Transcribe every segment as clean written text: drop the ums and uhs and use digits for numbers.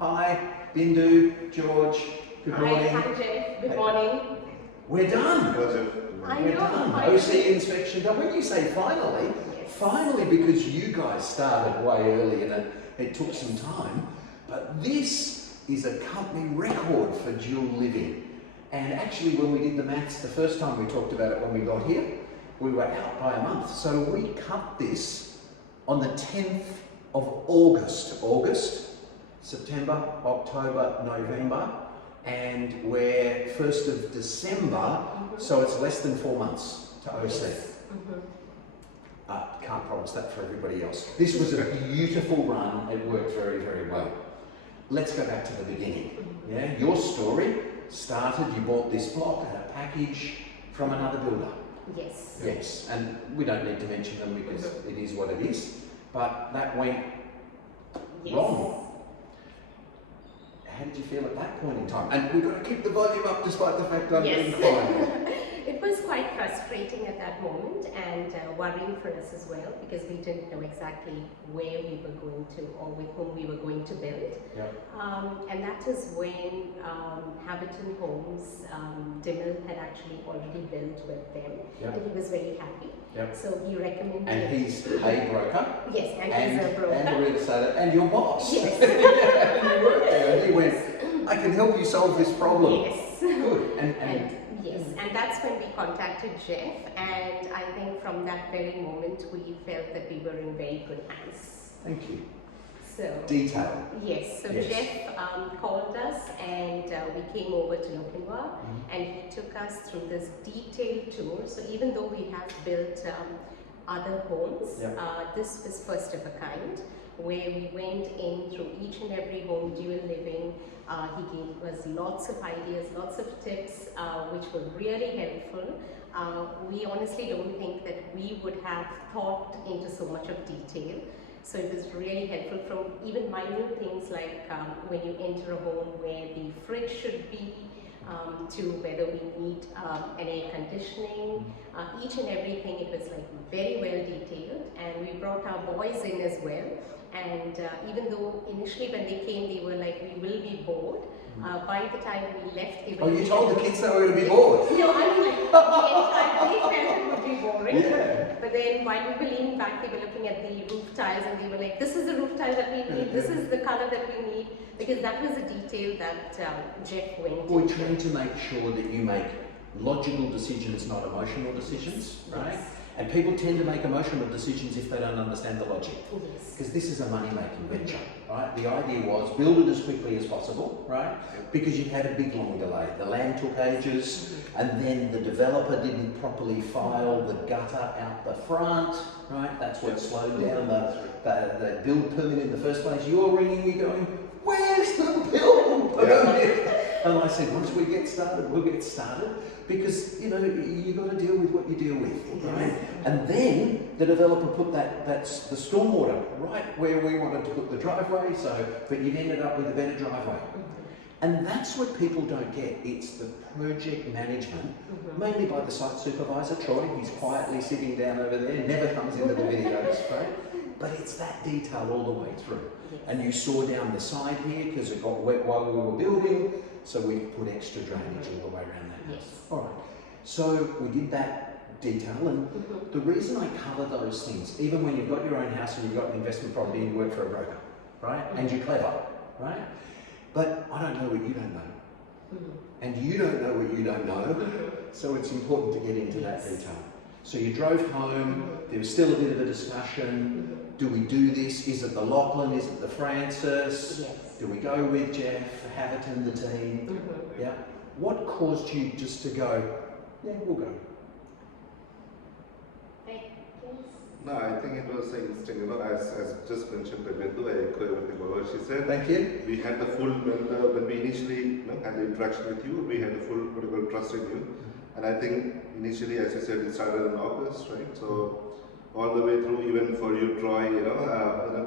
Hi, Bindu, George, good morning. Hi Jeff, good morning. We're done. We're done. OC inspection done. When you say finally, finally because you guys started way early and it took some time, but this is a company record for dual living. And actually when we did the maths the first time we talked about it when we got here, we were out by a month. So we cut this on the 10th of August, September, October, November, and we're 1st of December, so it's less than 4 months to OC. Can't promise that for everybody else. This was a beautiful run, it worked very, very well. Let's go back to the beginning. Yeah, your story started, you bought this block and a package from another builder. Yes. Yes, and we don't need to mention them because it is what it is, but that went wrong. How did you feel at that point in time? And we've got to keep the volume up despite the fact I'm being quiet. It was quite frustrating at that moment and worrying for us as well because we didn't know exactly where we were going to or with whom we were going to build. And that is when Habitant Homes, Dimil had actually already built with them and he was very happy. So he recommended. And he's a broker. Yes, and he's a broker. And a real estate, and your boss. Yes. And you worked there, and he went, I can help you solve this problem. Yes. Good. Yes, and that's when we contacted Jeff, and I think from that very moment we felt that we were in very good hands. Thank you. So detail. Yes, so Jeff called us and we came over to Lokinwa and he took us through this detailed tour. So even though we have built other homes, this was first of a kind, where we went in through each and every home, dual living. He gave us lots of ideas, lots of tips, which were really helpful. We honestly don't think that we would have thought into so much of detail. So it was really helpful from even minute things like when you enter a home where the fridge should be, to whether we need an air conditioning, each and everything. It was like very well detailed, and we brought our boys in as well. And even though initially when they came they were like, we will be bored, by the time we left they were... Oh, you told the kids they were going to be bored? No, I mean like the entire day felt it would be boring. But then while we were leaning back they were looking at the roof tiles and they were like, this is the roof tile that we need, this is the color that we need, because that was a detail that Jeff went We're trying to make sure that you make logical decisions, not emotional decisions, right? And people tend to make emotional decisions if they don't understand the logic. Because this is a money-making venture, right? The idea was build it as quickly as possible, right? Because you had a big long delay. The land took ages, and then the developer didn't properly file the gutter out the front, right? That's what slowed down the build permit in the first place. You're ringing me going, where's the build permit? And I said, once we get started, we'll get started, because you know you've got to deal with what you deal with, right? And then the developer put that's the stormwater right where we wanted to put the driveway. So, but you've ended up with a better driveway, and that's what people don't get. It's the project management, mainly by the site supervisor Troy. He's quietly sitting down over there, never comes into the videos, right? But it's that detail all the way through. And you saw down the side here because it got wet while we were building. So we put extra drainage all the way around that house. All right. So we did that detail, and the reason I cover those things, even when you've got your own house and you've got an investment property and you work for a broker, right? And you're clever, right? But I don't know what you don't know. And you don't know what you don't know. So it's important to get into that detail. So you drove home, there was still a bit of a discussion. Do we do this? Is it the Lachlan? Is it the Francis? Do we go with Jeff, Haverton, the team? Yeah. What caused you just to go, yeah, we'll go? No, I think it was interesting, you know, as just mentioned by Bindu, I echo everything what she said. Thank you. We had the full, when we initially had the interaction with you, we had the full political trust in you. And I think initially, as you said, it started in August, right? So all the way through, even for you, Troy,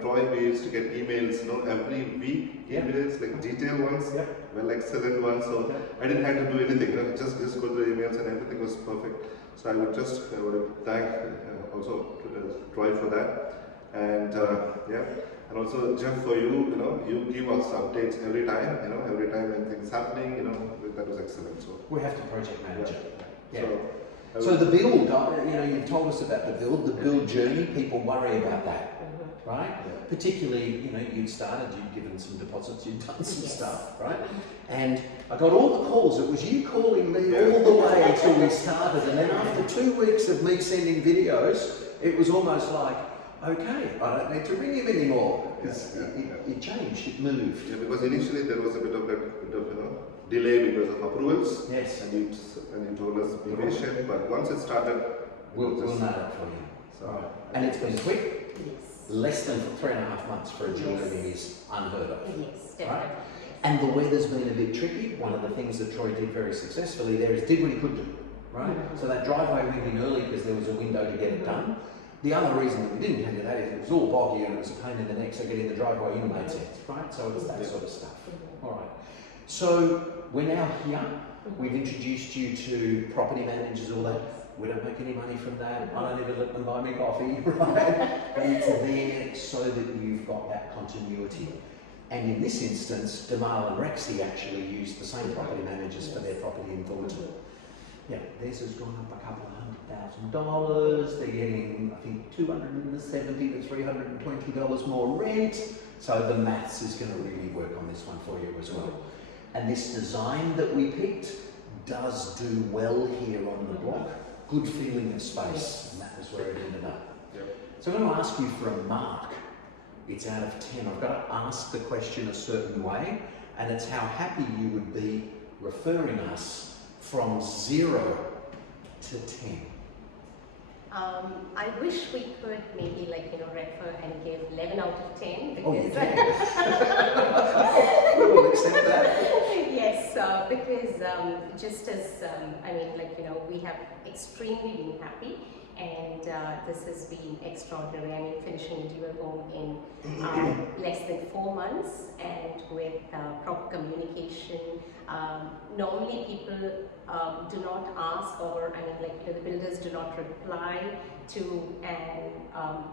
Troy, we used to get emails, every week, emails, like detailed ones, well, excellent ones. So I didn't have to do anything, just go through the emails and everything was perfect. So I would just thank also Troy for that. And And also, Jeff, for you, you give us updates every time, every time when things happening, that was excellent. So We have to project manage it. Yeah. So, So the build, you've told us about the build journey. People worry about that, right? Yeah. Particularly, you'd started, you'd given some deposits, you'd done some stuff, right? And I got all the calls. It was you calling me all the way until we started, and then after 2 weeks of me sending videos, it was almost like, okay, I don't need to ring him anymore. It changed, it moved. Yeah, because initially there was a bit of delay because of approvals. Yes. And you told us be patient, but once it started, We'll nail it for you. So, Right. And it's been quick. Yes. Less than 3.5 months for a jewellery is unheard of. Yes, definitely. And the weather's been a bit tricky. One of the things that Troy did very successfully there is did what he could do, right? So that driveway went in early because there was a window to get it done. The other reason that we didn't do that is it was all boggy and it was a pain in the neck, so getting the driveway in made sense, right? So it's that sort of stuff. All right. So we're now here. We've introduced you to property managers, all that. We don't make any money from that. I don't even let them buy me coffee, right? But it's there so that you've got that continuity. And in this instance, Damal and Rexy actually used the same property managers for their property in Thornton. Yeah, theirs has gone up a couple of $100,000. They're getting, I think, $270 to $320 more rent. So the maths is going to really work on this one for you as well. And this design that we picked does do well here on the block. Good feeling of space, and that was where it ended up. Yep. So I'm going to ask you for a mark. It's out of 10. I've got to ask the question a certain way, and it's how happy you would be referring us from 0 to 10. I wish we could maybe refer and give 11 out of 10 because Oh, you can. We will accept that. yes, because just as we have extremely been happy, and this has been extraordinary. I mean, finishing a dual home in less than 4 months, and with proper communication. Normally, people do not ask, or the builders do not reply to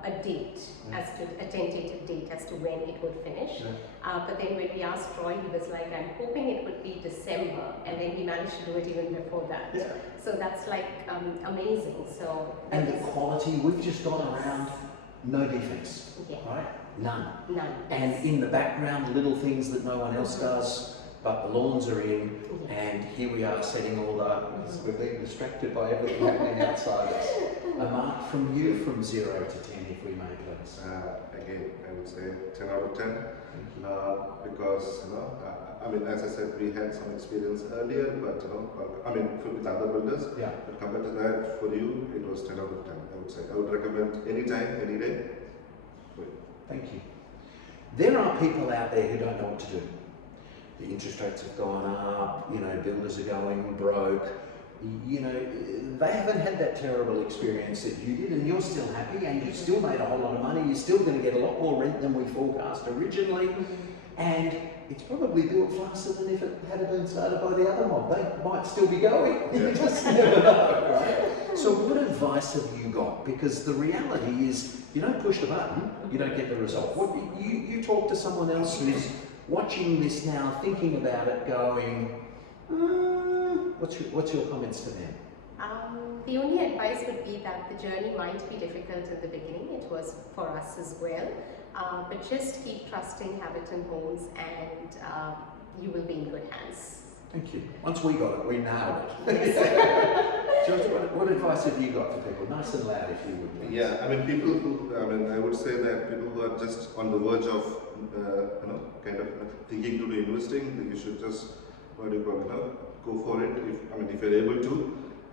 a date, as to a tentative date as to when it would finish. But then when we asked Troy, he was like, "I'm hoping it would be December," and then he managed to do it even before that. Yeah. So that's amazing. So And the quality, we've just gone around, no defects, yeah, right? None. none. And in the background, little things that no one else does, but the lawns are in, and here we are setting all the, we're being distracted by everything happening outside us. A mark from you from 0 to 10, if we may, please. Again, I would say 10 out of 10, because as I said, we had some experience earlier, but with other builders. Yeah. But compared to that, for you, it was 10 out of 10. I would say I would recommend anytime, any day. Thank you. There are people out there who don't know what to do. The interest rates have gone up, builders are going broke. They haven't had that terrible experience that you did, and you're still happy, and you still made a whole lot of money. You're still going to get a lot more rent than we forecast originally, and it's probably built faster than if it had been started by the other mob. They might still be going. You just never know, right? So what advice have you got? Because the reality is, you don't push the button, you don't get the result. What you talk to someone else who's watching this now, thinking about it, going, what's your comments to them? The only advice would be that the journey might be difficult at the beginning. It was for us as well. But just keep trusting Habiton Homes, and you will be in good hands. Thank you. Once we got it, we nailed it. Yes. George, what advice have you got for people? Nice and loud, if you would, please. Yeah, people who, I would say that people who are just on the verge of, kind of thinking to do investing, you should just, go for it. If you're able to,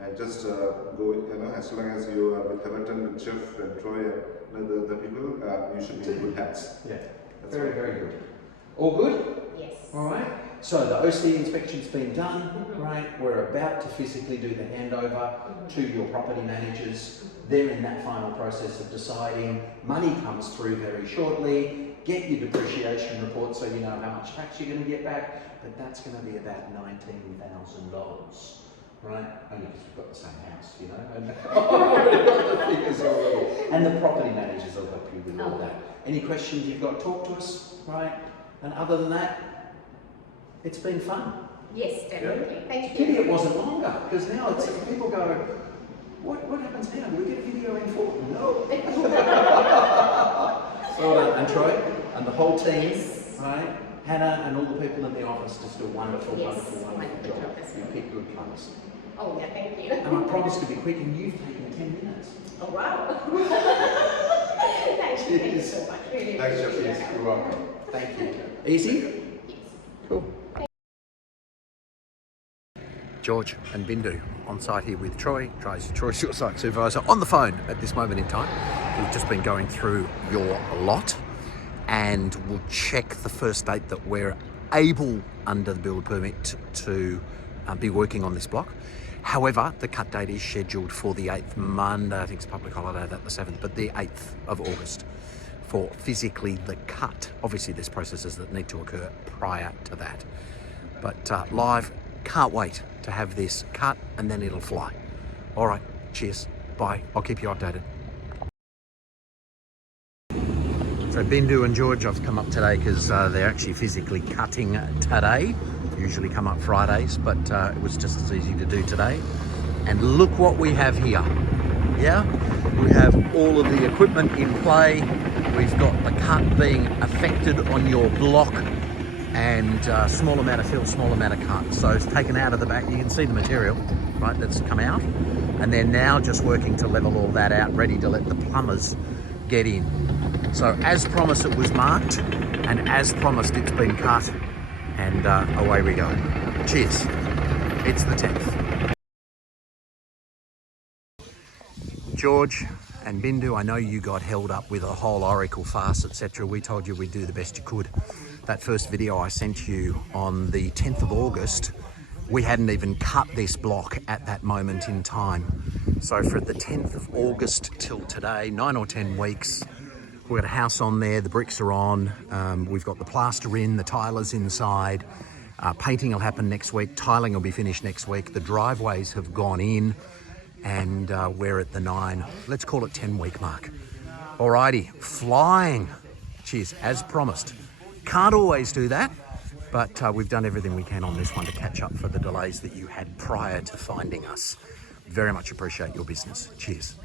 and just go, as long as you are with Everton, with Jeff and Troy and the people, you should be in good hands. Yeah, That's very, right. very good. All good? Yes. All right. So the OC inspection's been done, right? We're about to physically do the handover to your property managers. They're in that final process of deciding. Money comes through very shortly. Get your depreciation report so you know how much tax you're going to get back. But that's going to be about $19,000. right? Only because we've got the same house, you know, and we've got the figures already. And the property managers will help you with all that. Any questions you've got, talk to us, right? And other than that, it's been fun. Yes, definitely. Thank Pity you. it wasn't longer, because now it's, people go, what happens now? Do we get a video in for? No. So well done. And Troy, and the whole team, right? Hannah and all the people in the office just do a wonderful, wonderful job. You pick good plumbers. Oh yeah, thank you. And I promise to be quick, and you've taken 10 minutes. Oh wow. Thank you so much. Really Thanks, appreciate Jeffrey. it. You're welcome. Thank you. Easy? Cool. George and Bindu on site here with Troy. Troy's your site supervisor on the phone at this moment in time. We've just been going through your lot, and we'll check the first date that we're able under the build permit to be working on this block. However, the cut date is scheduled for the 8th, Monday, I think it's a public holiday, that the 7th, but the 8th of August for physically the cut. Obviously there's processes that need to occur prior to that. But live, can't wait to have this cut, and then it'll fly. All right, cheers, bye, I'll keep you updated. So Bindu and George, I've come up today because they're actually physically cutting today. Usually come up Fridays, but it was just as easy to do today. And look what we have here. Yeah, we have all of the equipment in play. We've got the cut being affected on your block, and small amount of fill, small amount of cut. So it's taken out of the back. You can see the material, right, that's come out. And they're now just working to level all that out, ready to let the plumbers get in. So as promised, it was marked, and as promised, it's been cut, and away we go. Cheers. It's the 10th. George and Bindu, I know you got held up with a whole Oracle farce, etc. We told you we'd do the best you could. That first video I sent you on the 10th of August, we hadn't even cut this block at that moment in time. So for the 10th of August till today, 9 or 10 weeks, we've got a house on there, the bricks are on, we've got the plaster in, the tilers inside, painting will happen next week, tiling will be finished next week, the driveways have gone in, and we're at the 9, let's call it 10-week mark. Alrighty, flying. Cheers, as promised. Can't always do that, but we've done everything we can on this one to catch up for the delays that you had prior to finding us. Very much appreciate your business. Cheers.